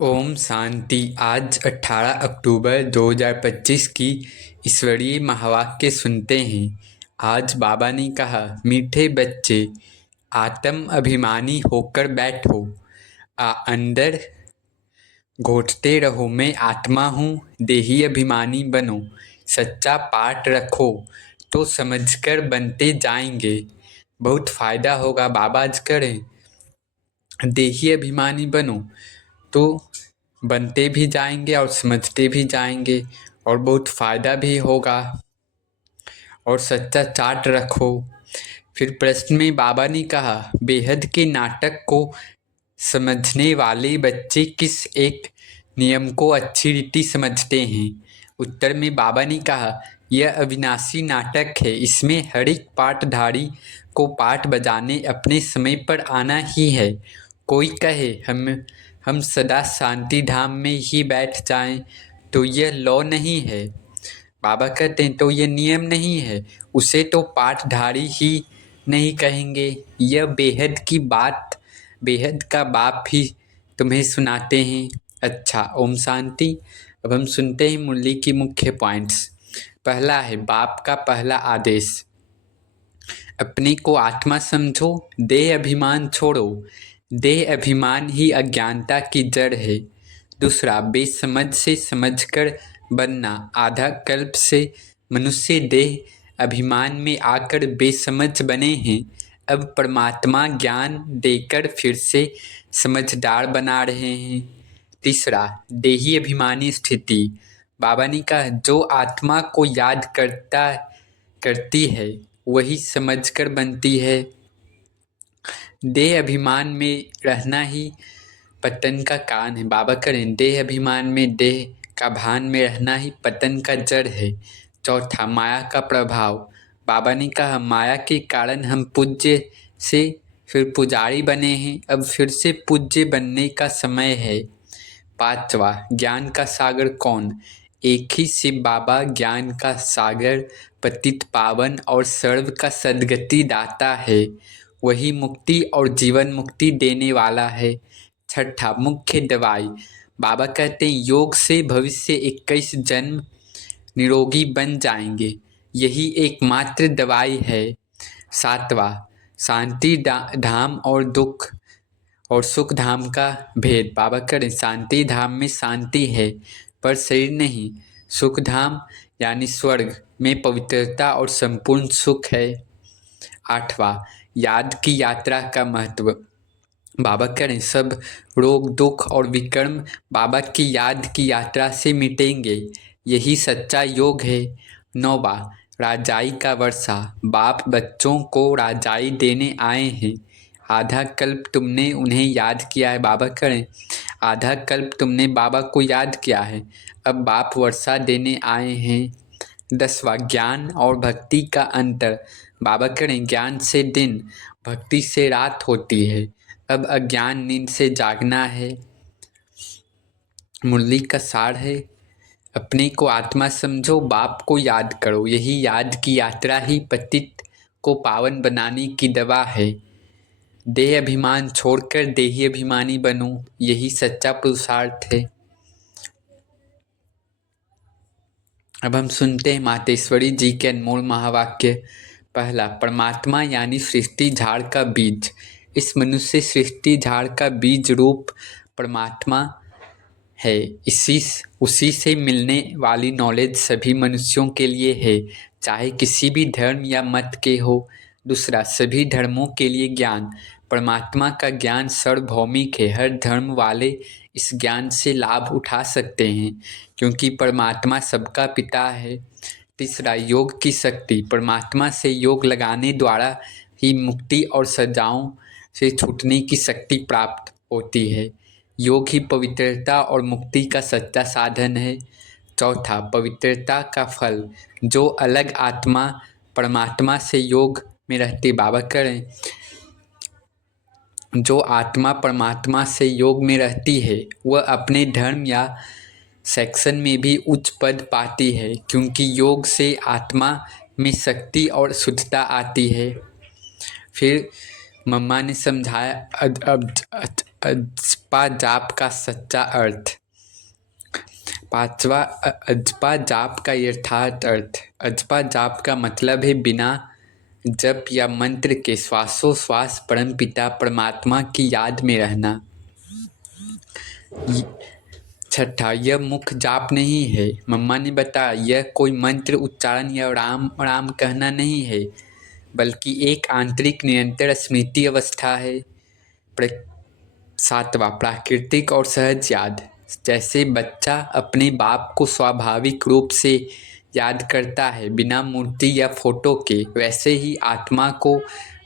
ओम शांति। आज 18 अक्टूबर 2025 की ईश्वरीय महावाक्य सुनते हैं। आज बाबा ने कहा, मीठे बच्चे, आत्म अभिमानी होकर बैठो, अंदर घोटते रहो, मैं आत्मा हूँ, देही अभिमानी बनो, सच्चा पाठ रखो तो समझकर बनते जाएंगे, बहुत फायदा होगा। बाबा आज करें, देही अभिमानी बनो तो बनते भी जाएंगे और समझते भी जाएंगे और बहुत फ़ायदा भी होगा। और सच्चा चार्ट रखो। फिर प्रश्न में बाबा ने कहा, बेहद के नाटक को समझने वाले बच्चे किस एक नियम को अच्छी रीति समझते हैं? उत्तर में बाबा ने कहा, यह अविनाशी नाटक है, इसमें हर एक पाठधारी को पाठ बजाने अपने समय पर आना ही है। कोई कहे हम सदा शांति धाम में ही बैठ जाएं, तो यह लॉ नहीं है। बाबा कहते हैं तो यह नियम नहीं है, उसे तो पाठधारी ही नहीं कहेंगे। यह बेहद की बात, बेहद का बाप ही तुम्हें सुनाते हैं। अच्छा, ओम शांति। अब हम सुनते हैं मुरली की मुख्य पॉइंट्स। पहला है बाप का पहला आदेश, अपने को आत्मा समझो, देह अभिमान छोड़ो, देह अभिमान ही अज्ञानता की जड़ है। दूसरा, बेसमझ से समझकर बनना, आधा कल्प से मनुष्य देह अभिमान में आकर बेसमझ बने हैं, अब परमात्मा ज्ञान देकर फिर से समझदार बना रहे हैं। तीसरा, देही अभिमानी स्थिति, बाबा ने कहा, जो आत्मा को याद करती है वही समझकर बनती है। देह अभिमान में रहना ही पतन का कारण है। बाबा करें, देह अभिमान में, देह का भान में रहना ही पतन का जड़ है। चौथा, माया का प्रभाव, बाबा ने कहा, माया के कारण हम पूज्य से फिर पुजारी बने हैं, अब फिर से पूज्य बनने का समय है। पांचवा, ज्ञान का सागर कौन? एक ही शिव बाबा ज्ञान का सागर, पतित पावन और सर्व का सद्गति दाता है, वही मुक्ति और जीवन मुक्ति देने वाला है। छठा, मुख्य दवाई, बाबा कहते हैं योग से भविष्य 21 जन्म निरोगी बन जाएंगे, यही एकमात्र दवाई है। सातवां, शांति धाम और दुख और सुख धाम का भेद, बाबा करें, शांति धाम में शांति है पर शरीर नहीं, सुख धाम यानी स्वर्ग में पवित्रता और संपूर्ण सुख है। आठवां, याद की यात्रा का महत्व, बाबा करें, सब रोग दुख और विकर्म बाबा की याद की यात्रा से मिटेंगे, यही सच्चा योग है। नौवां, राजाई का वर्षा, बाप बच्चों को राजाई देने आए हैं, आधा कल्प तुमने उन्हें याद किया है। बाबा करें, आधा कल्प तुमने बाबा को याद किया है, अब बाप वर्षा देने आए हैं। 10वां, ज्ञान और भक्ति का अंतर, बाबा करें, ज्ञान से दिन, भक्ति से रात होती है, अब अज्ञान नींद से जागना है। मुरली का सार है, अपने को आत्मा समझो, बाप को याद करो, यही याद की यात्रा ही पतित को पावन बनाने की दवा है। देह अभिमान छोड़कर देही अभिमानी बनो, यही सच्चा पुरुषार्थ है। अब हम सुनते हैं मातेश्वरी जी के अनमोल महावाक्य। पहला, परमात्मा यानी सृष्टि झाड़ का बीज, इस मनुष्य सृष्टि झाड़ का बीज रूप परमात्मा है, उसी से मिलने वाली नॉलेज सभी मनुष्यों के लिए है, चाहे किसी भी धर्म या मत के हो। दूसरा, सभी धर्मों के लिए ज्ञान, परमात्मा का ज्ञान सार्वभौमिक है, हर धर्म वाले इस ज्ञान से लाभ उठा सकते हैं क्योंकि परमात्मा सबका पिता है। तीसरा, योग की शक्ति, परमात्मा से योग लगाने द्वारा ही मुक्ति और सजाओं से छूटने की शक्ति प्राप्त होती है, योग ही पवित्रता और मुक्ति का सच्चा साधन है। चौथा, पवित्रता का फल, जो अलग आत्मा परमात्मा से योग में रहती, बाबा करें, जो आत्मा परमात्मा से योग में रहती है वह अपने धर्म या सेक्शन में भी उच्च पद पाती है, क्योंकि योग से आत्मा में शक्ति और शुद्धता आती है। फिर मम्मा ने समझाया अजपा जाप का सच्चा अर्थ। पांचवा, अजपा जाप का यथार्थ अर्थ। अजपा जाप का मतलब है बिना जप या मंत्र के श्वासोश्वास परमपिता परमात्मा की याद में रहना। छठा, यह मुख जाप नहीं है। मम्मा ने बताया यह कोई मंत्र उच्चारण या राम राम कहना नहीं है, बल्कि एक आंतरिक निरंतर स्मृति अवस्था है। सातवां, प्राकृतिक और सहज याद। जैसे बच्चा अपने बाप को स्वाभाविक रूप से याद करता है बिना मूर्ति या फोटो के, वैसे ही आत्मा को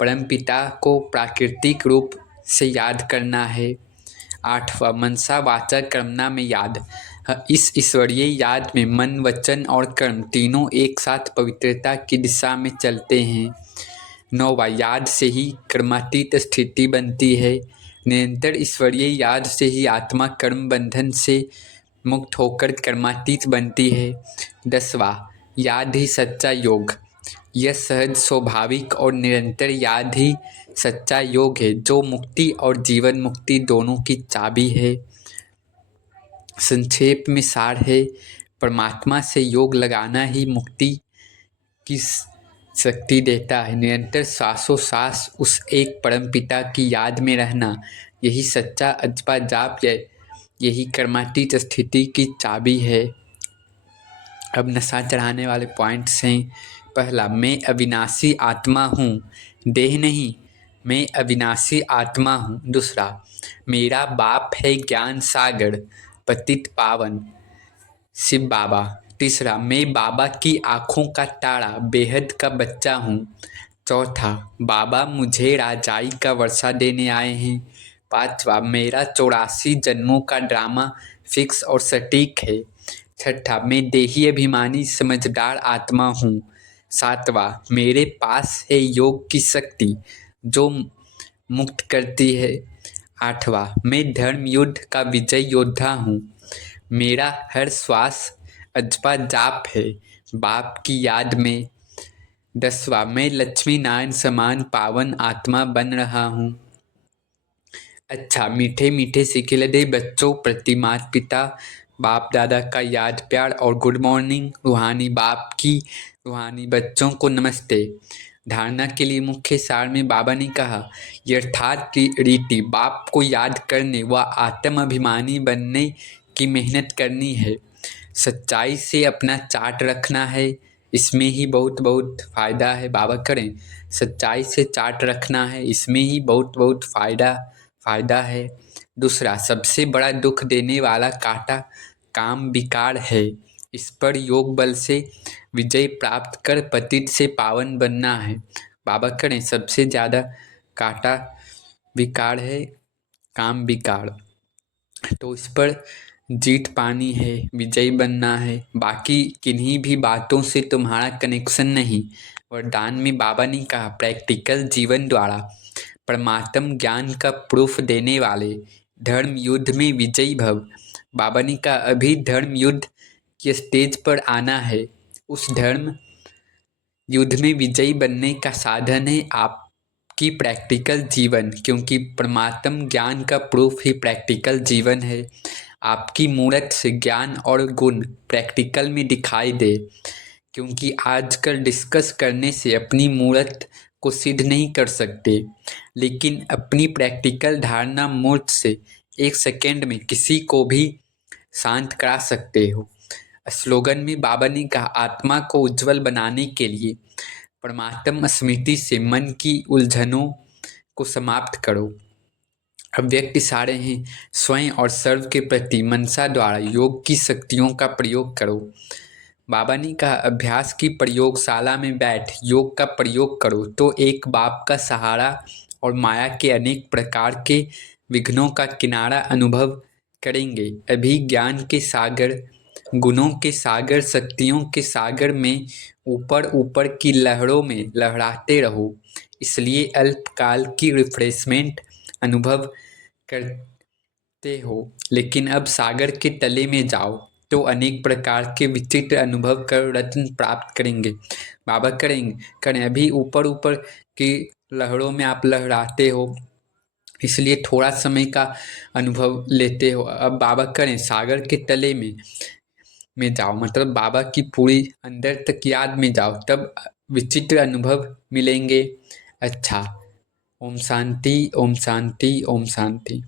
परमपिता को प्राकृतिक रूप से याद करना है। आठवां, मनसा वाचा कर्मणा में याद। इस ईश्वरीय याद में मन, वचन और कर्म तीनों एक साथ पवित्रता की दिशा में चलते हैं। नौवां, याद से ही कर्मातीत स्थिति बनती है। निरंतर ईश्वरीय याद से ही आत्मा कर्म बंधन से मुक्त होकर कर्मातीत बनती है। 10वां, याद ही सच्चा योग। यह सहज, स्वाभाविक और निरंतर याद ही सच्चा योग है, जो मुक्ति और जीवन मुक्ति दोनों की चाबी है। संक्षेप में सार है, परमात्मा से योग लगाना ही मुक्ति की शक्ति देता है। निरंतर श्वासोश्वास उस एक परमपिता की याद में रहना, यही सच्चा अजपा जाप, यही कर्मातीत स्थिति की चाबी है। अब नशा चढ़ाने वाले पॉइंट्स हैं। पहला, मैं अविनाशी आत्मा हूँ, देह नहीं, मैं अविनाशी आत्मा हूँ। दूसरा, मेरा बाप है ज्ञान सागर, पतित पावन, शिव बाबा। तीसरा, मैं बाबा की आँखों का तारा, बेहद का बच्चा हूँ। चौथा, बाबा मुझे राजाई का वर्षा देने आए हैं। पांचवा, मेरा 84 जन्मों का ड्रामा फिक्स और सटीक है। छठा, मैं देही अभिमानी समझदार आत्मा हूँ। सातवां, मेरे पास है योग की शक्ति जो मुक्त करती है। आठवां, मैं धर्म युद्ध का विजय योद्धा हूँ। मेरा हर श्वास अजपा जाप है, बाप की याद में। 10वां, मैं लक्ष्मी नारायण समान पावन आत्मा बन रहा हूँ। अच्छा, मीठे मीठे सीखे लदे बच्चों प्रति माता पिता बाप दादा का याद प्यार और गुड मॉर्निंग। रूहानी बाप की रूहानी बच्चों को नमस्ते। धारणा के लिए मुख्य सार में बाबा ने कहा, यथार्थ रीति बाप को याद करने व आत्म अभिमानी बनने की मेहनत करनी है। सच्चाई से अपना चार्ट रखना है, इसमें ही बहुत बहुत फ़ायदा है। बाबा करें, सच्चाई से चार्ट रखना है, इसमें ही बहुत बहुत फ़ायदा है। दूसरा, सबसे बड़ा दुख देने वाला कांटा काम विकार है, इस पर योग बल से विजय प्राप्त कर पतित से पावन बनना है। बाबा करें, सबसे ज़्यादा कांटा विकार है काम विकार, तो इस पर जीत पानी है, विजयी बनना है। बाकी किन्हीं भी बातों से तुम्हारा कनेक्शन नहीं। वरदान में बाबा ने कहा, प्रैक्टिकल जीवन द्वारा परमात्म ज्ञान का प्रूफ देने वाले धर्म युद्ध में विजयी भव। बाबा ने कहा, अभी धर्म युद्ध के स्टेज पर आना है। उस धर्म युद्ध में विजयी बनने का साधन है आपकी प्रैक्टिकल जीवन, क्योंकि परमात्म ज्ञान का प्रूफ ही प्रैक्टिकल जीवन है। आपकी मूर्त से ज्ञान और गुण प्रैक्टिकल में दिखाई दे, क्योंकि आजकल डिस्कस करने से अपनी मूर्त को सिद्ध नहीं कर सकते, लेकिन अपनी प्रैक्टिकल धारणा मूर्त से 1 सेकेंड में किसी को भी शांत करा सकते हो। स्लोगन में बाबा ने कहा, आत्मा को उज्जवल बनाने के लिए परमात्म स्मृति से मन की उलझनों को समाप्त करो। अव्यक्त इशारे हैं, स्वयं और सर्व के प्रति मनसा द्वारा योग की शक्तियों का प्रयोग करो। बाबा ने कहा, अभ्यास की प्रयोगशाला में बैठ योग का प्रयोग करो तो एक बाप का सहारा और माया के अनेक प्रकार के विघ्नों का किनारा अनुभव करेंगे। अभी ज्ञान के सागर, गुणों के सागर, शक्तियों के सागर में ऊपर ऊपर की लहरों में लहराते रहो, इसलिए अल्पकाल की रिफ्रेशमेंट अनुभव करते हो, लेकिन अब सागर के तले में जाओ तो अनेक प्रकार के विचित्र अनुभव कर रत्न प्राप्त करेंगे। बाबा करें, अभी ऊपर ऊपर की लहरों में आप लहराते हो, इसलिए थोड़ा समय का अनुभव लेते हो। अब बाबा करें सागर के तले में जाओ, मतलब बाबा की पूरी अंदर तक याद में जाओ, तब विचित्र अनुभव मिलेंगे। अच्छा, ओम शांति, ओम शांति, ओम शांति।